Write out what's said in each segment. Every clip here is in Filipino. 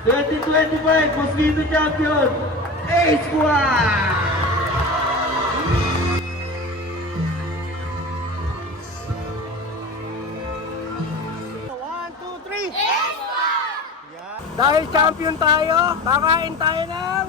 2025 Mosquito Champion, A-Squad! Dahil champion tayo, kakain tayo ng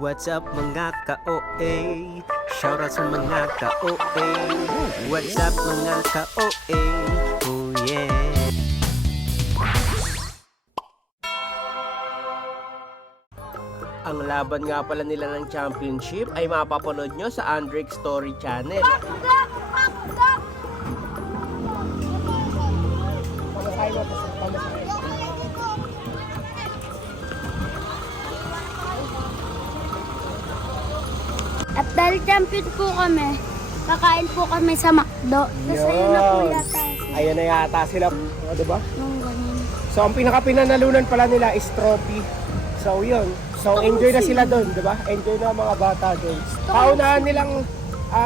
What's up mga ka-OA? Shoutout sa mga ka-OA. What's up mga ka-OA? Oh yeah. Ang laban nga pala nila ng championship ay mapapanood nyo sa Andrick Story Channel. At dahil champion po kami, kakain po kami sa McDo. Tapos ayun na po yata. Ayan na yata sila, diba? Yung ganyan. So ang pinaka-pinanalunan pala nila is trophy. So yun. So enjoy na sila doon, diba? Enjoy na mga bata doon. Kaunahan nilang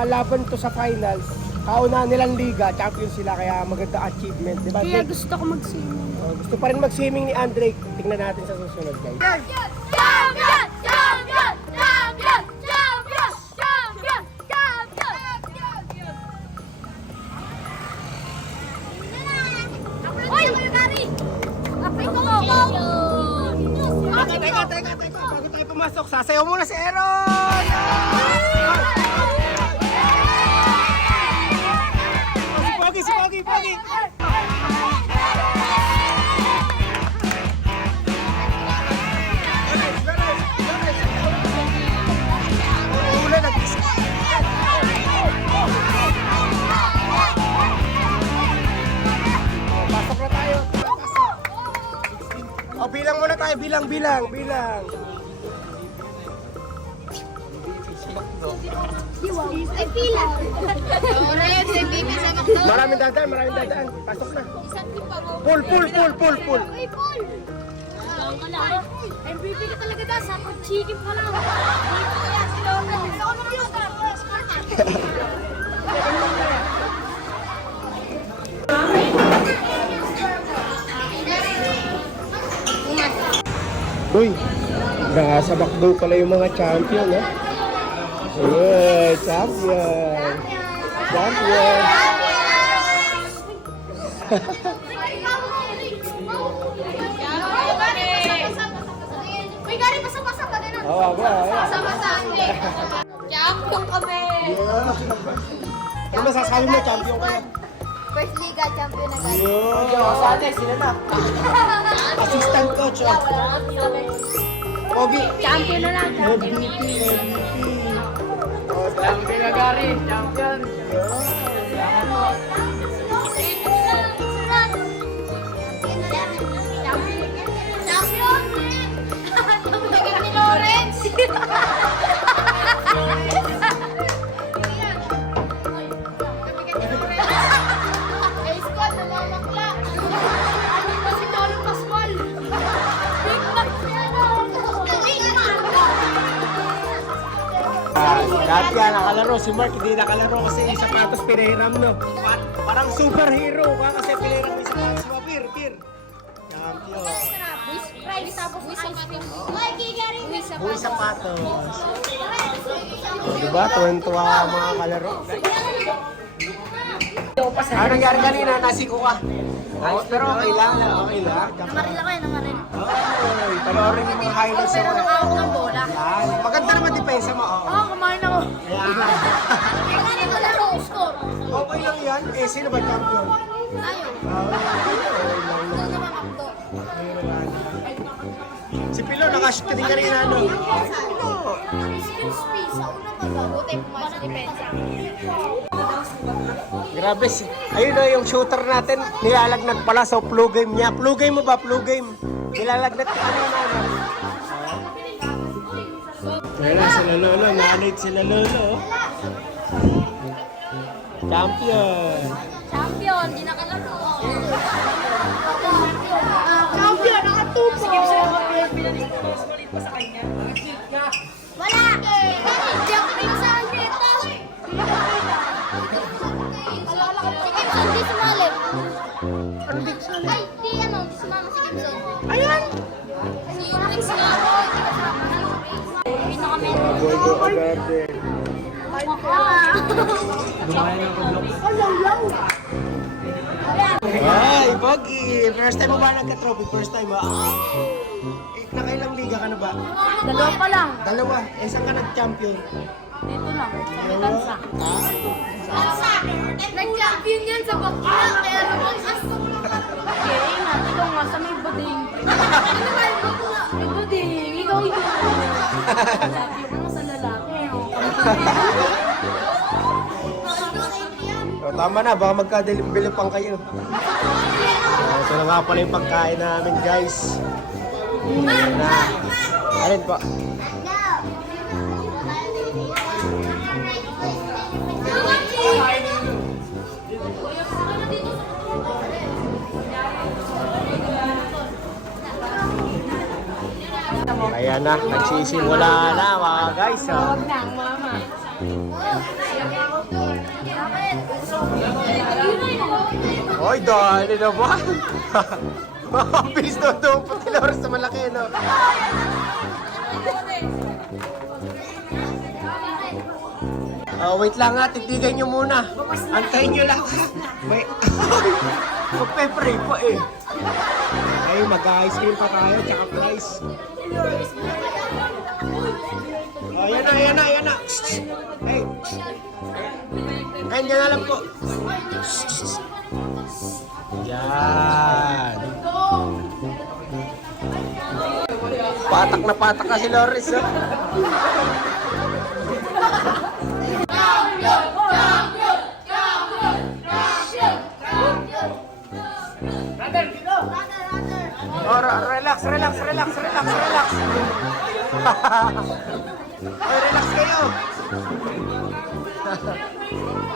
laban to sa finals. Kaunahan nilang liga, champion sila, kaya maganda achievement, diba? Kaya Drake? gusto ko mag-swimming. Gusto pa rin mag-swimming ni Andre. Tingnan natin sa susunod, guys. Champion! Champion! Champion! Champion! Champion! Champion! Hoy! Gary! Apay ko mo! Teka. Bago tayo pumasok, sasayaw muna si Aaron! Si Pogi! Pasok na tayo. O, bilang muna tayo. Bilang. Ay, pila! Maraming dadaan. Pasok na. Pull. Ay, Paul! MVP ka talaga da, sa chicken pa lang. Uy, nasa McDo pala yung mga champion, ha? Uy, champion! Uy, Gary, basa-basa ka din. Oo, ba? Basa-basa. Champion kami! Ano masasabi mo, champion ka? First Liga champion na Gary. Sila na. Assistant coach, oh. Pogi. Champion na lang. MVP. Champion na Gary, champion! Champion! Champion ni Lawrence! Ay, squad, namamakla! Ano ba si Lolo Pascual? Big Mac yan! Dati yan, nakalaro. Si Mark hindi nakalaro kasi yung sapatos pinahiram, no? Parang superhero ka kasi pinahiram yung sapatos mo. Beer. Champion. Price tapos sapatos. Ay, Gary! Buhay sapatos. Diba? Tuwan-tuwa ang mga kalaro. Ano nangyari kanina? Nasiko ka. Pero okay lang. Nangaril ako yan, nangaril. Oy, panoorin yung mga highlights Pero mo. nakawak ng bola. Yan. Maganda naman depensa mo. Oo, kumain ako. Yan. Kaya ko lang ang score. Okay lang yan. Sino ba champion? Ayaw. Ito naman ako. Si Pilo, nakashoot ka din kanina, no? Skills free. Sa unang mag-abuti, pumasok sa depensa. Grabe. Ayun na yung shooter natin. Nilalagnat pala sa flu game niya. Flu game mo ba? Flu game. Nilalagnat ka kanina, no? Ayan sila Lolo. Manage sila Lolo. Champion. Champion, di nakalaro. Champion, nakatupo. Sige, wala. Hindi ako pinasahan dito. Sige, hindi sumali. Ano di kasali? di sumama si Gibson. Ayan! Si Rex nga ako, di kasama na yung Rex. Hindi na kami. Bogo Agarte. Ay, Pogi! First time mo ba nagka-trophy? First time ba? Nakailang liga ka na ba? Dalawa pa lang. Dalawa. Eh, saan ka nag-champion? Dito lang, sa Metansa. Nag-champion yan sa bakla, kaya lumakas. Okay, nga, ikaw nga sa may bading. Ano ba yung bakla? May bading, ikaw yun. Champion mo sa lalaki. O, tama na, baka magka-bilipang kayo. Ito na nga pala yung pagkain namin, guys. Na. Alin po? Ayan na, nagsisimula na mga guys. Oh. Hoy, dali naman. Mabilis na doon po sila oras na malaki, no? Wait lang nga, titigan nyo muna. Antayin nyo lang. May... Magpe-pray pa eh. Ay, mag-ice cream pa tayo, tsaka fries. Ayan na, ayan na, ayan na. Hey. Ayun, dyan na lang po. Yan. Patak na patak na si Loris, oh. Oh, relax, relax, relax, relax, relax. Oy, relax kayo.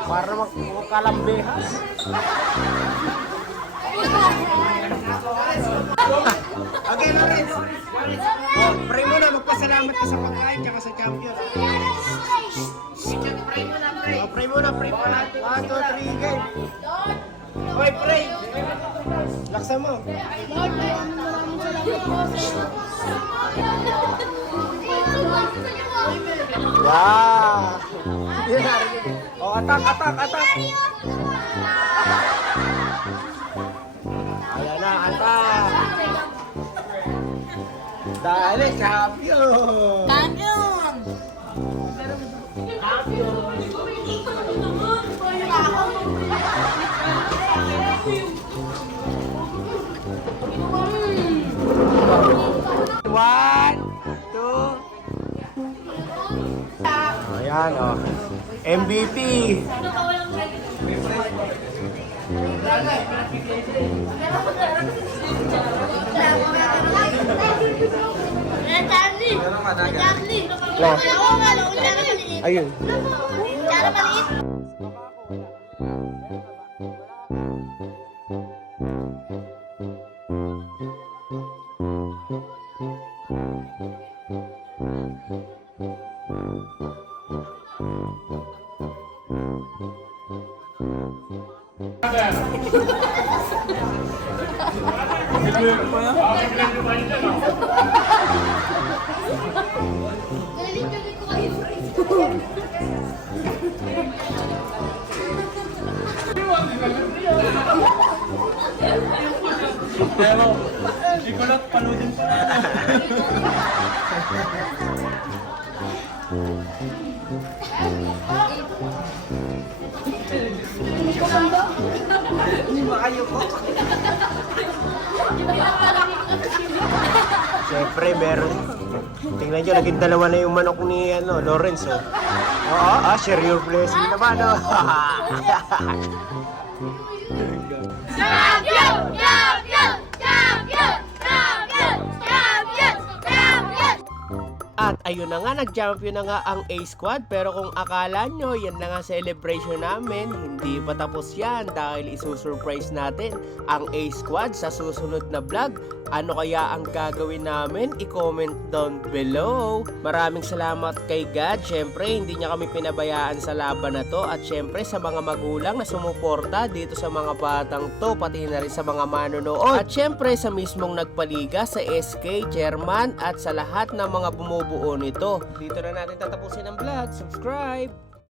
Para magkalambehas. Okay, Lorenz. Oh, pray mo na, magpasalamat ka sa pagkain tsaka sa champion. Oh, pray mo na, pray mo na. 1, 2, 3, game. Hoy, pray. Laksan mo. Yeah. Oh, atak, atak, atak. Ayan na, atak. Dali, champion. Champion! One, two. Ayan, oh. MVP. Ayun. Cara maliit. Galing ko kayo. Pero, di ko lang panoodin pa. Hindi ba kayo po? Siyempre, meron. Tingnan nyo, naging dalawa na yung manok ni Lorenz. Oh. Oo, share your blessing naman. Oh. Champion! Champion! Champion! Champion! Champion! Champion! At ayun na nga, nag-champion na nga ang A-Squad. Pero kung akala nyo, yan na nga celebration namin, hindi pa tapos yan dahil isusurprise natin ang A-Squad sa susunod na vlog. Ano kaya ang gagawin namin? I-comment down below. Maraming salamat kay God. Syempre, hindi niya kami pinabayaan sa laban na to. At syempre, sa mga magulang na sumuporta dito sa mga batang to, pati na rin sa mga manonood. At syempre, sa mismong nagpaliga, sa SK, Chairman, at sa lahat ng mga bumubuo nito. Dito na natin tatapusin ang vlog. Subscribe!